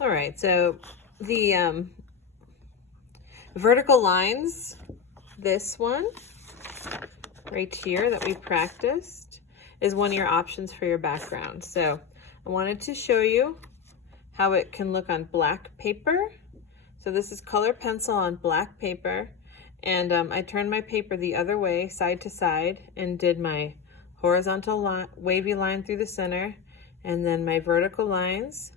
All right, so the vertical lines, this one right here that we practiced, is one of your options for your background. So I wanted to show you how it can look on black paper. So this is color pencil on black paper, and I turned my paper the other way, side to side, and did my horizontal wavy line through the center, and then my vertical lines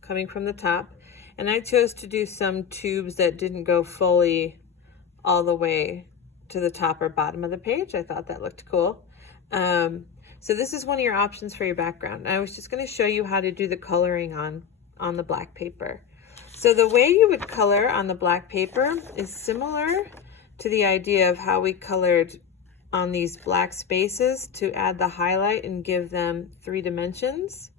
coming from the top. And I chose to do some tubes that didn't go fully all the way to the top or bottom of the page. I thought that looked cool. So this is one of your options for your background. I was just going to show you how to do the coloring on the black paper. So the way you would color on the black paper is similar to the idea of how we colored on these black spaces to add the highlight and give them 3 dimensions.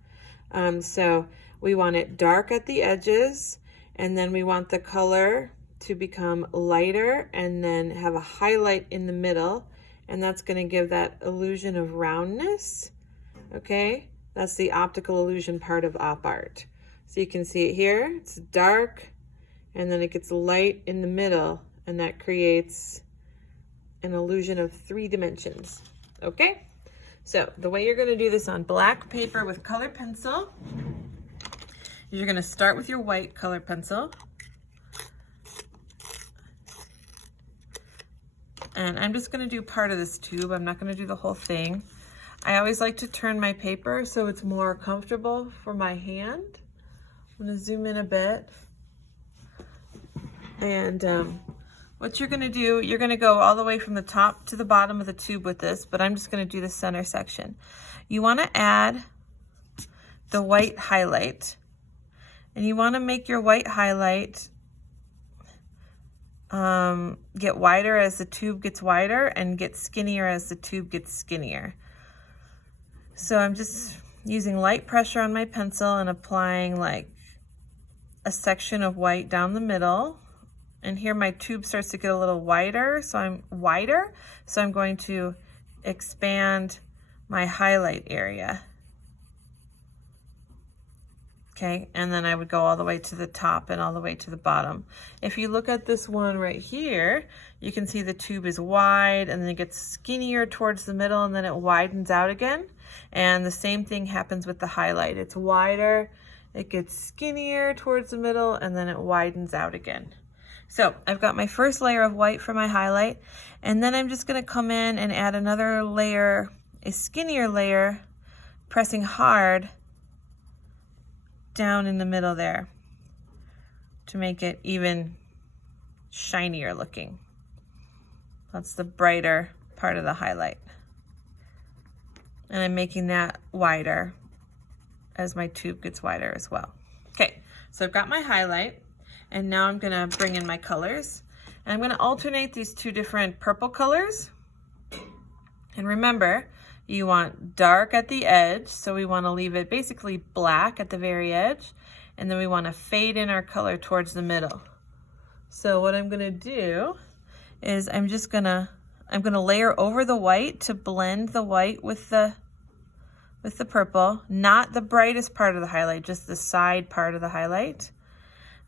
So we want it dark at the edges, and then we want the color to become lighter and then have a highlight in the middle, and that's going to give that illusion of roundness. Okay, that's the optical illusion part of op art. So you can see it here, it's dark, and then it gets light in the middle, and that creates an illusion of 3 dimensions. Okay, so the way you're going to do this on black paper with color pencil is you're going to start with your white color pencil, and I'm just going to do part of this tube. I'm not going to do the whole thing. I always like to turn my paper so it's more comfortable for my hand. I'm going to zoom in a bit, and what you're going to do, you're going to go all the way from the top to the bottom of the tube with this, but I'm just going to do the center section. You want to add the white highlight, and you want to make your white highlight get wider as the tube gets wider and get skinnier as the tube gets skinnier. So I'm just using light pressure on my pencil and applying like a section of white down the middle. And here my tube starts to get a little wider, so I'm going to expand my highlight area. Okay, and then I would go all the way to the top and all the way to the bottom. If you look at this one right here, you can see the tube is wide, and then it gets skinnier towards the middle, and then it widens out again. And the same thing happens with the highlight. It's wider, it gets skinnier towards the middle, and then it widens out again. So I've got my first layer of white for my highlight, and then I'm just going to come in and add another layer, a skinnier layer, pressing hard down in the middle there to make it even shinier looking. That's the brighter part of the highlight. And I'm making that wider as my tube gets wider as well. Okay, so I've got my highlight. And now I'm gonna bring in my colors. And I'm gonna alternate these 2 different purple colors. And remember, you want dark at the edge, so we wanna leave it basically black at the very edge. And then we wanna fade in our color towards the middle. So what I'm gonna do is I'm gonna layer over the white to blend the white with the purple, not the brightest part of the highlight, just the side part of the highlight.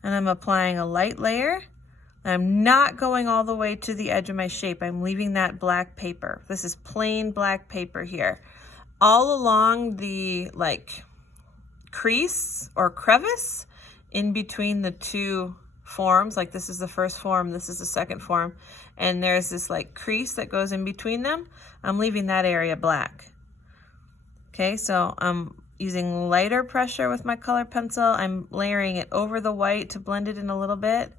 And I'm applying a light layer. I'm not going all the way to the edge of my shape. I'm leaving that black paper. This is plain black paper here. All along the crease or crevice in between the 2 forms, like this is the first form, this is the second form, and there's this crease that goes in between them. I'm leaving that area black. Okay, so I'm using lighter pressure with my color pencil. I'm layering it over the white to blend it in a little bit.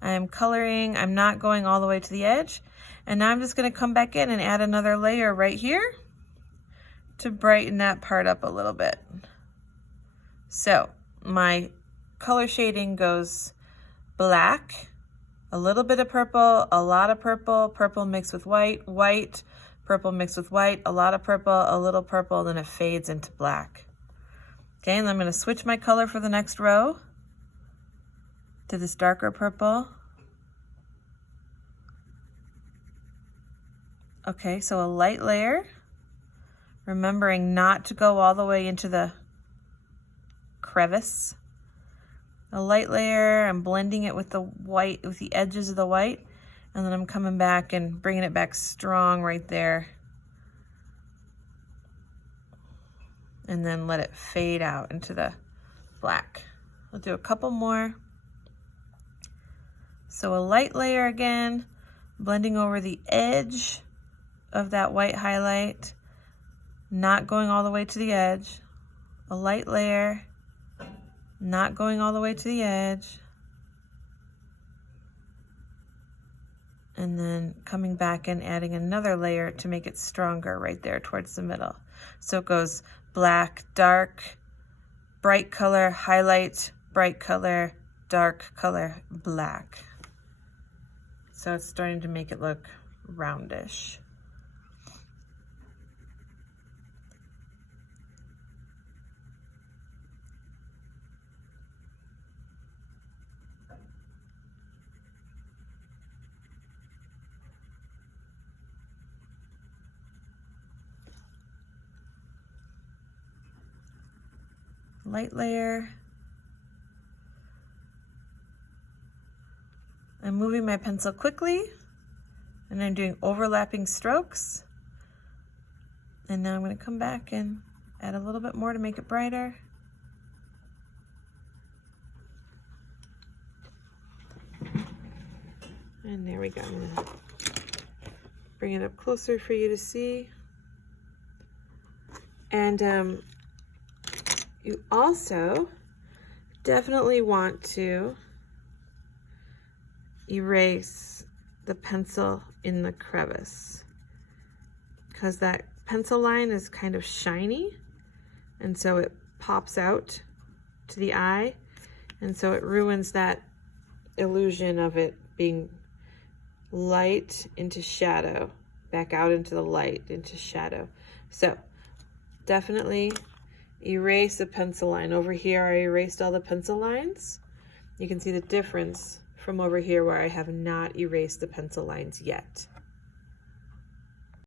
I'm coloring, I'm not going all the way to the edge. And now I'm just gonna come back in and add another layer right here to brighten that part up a little bit. So my color shading goes black, a little bit of purple, a lot of purple, purple mixed with white, white, purple mixed with white, a lot of purple, a little purple, then it fades into black. Okay, and I'm going to switch my color for the next row to this darker purple. Okay, so a light layer, remembering not to go all the way into the crevice. a light layer. I'm blending it with the white, with the edges of the white, and then I'm coming back and bringing it back strong right there. And then let it fade out into the black. I'll do a couple more. So a light layer again, blending over the edge of that white highlight, not going all the way to the edge. A light layer, not going all the way to the edge. And then coming back and adding another layer to make it stronger right there towards the middle. So it goes black, dark, bright color, highlight, bright color, dark color, black. So it's starting to make it look roundish. Light layer. I'm moving my pencil quickly, and I'm doing overlapping strokes. And now I'm going to come back and add a little bit more to make it brighter. And there we go. I'm going to bring it up closer for you to see. And you also definitely want to erase the pencil in the crevice, because that pencil line is kind of shiny, and so it pops out to the eye, and so it ruins that illusion of it being light into shadow, back out into the light, into shadow. So definitely erase the pencil line. Over here I erased all the pencil lines. You can see the difference from over here where I have not erased the pencil lines yet.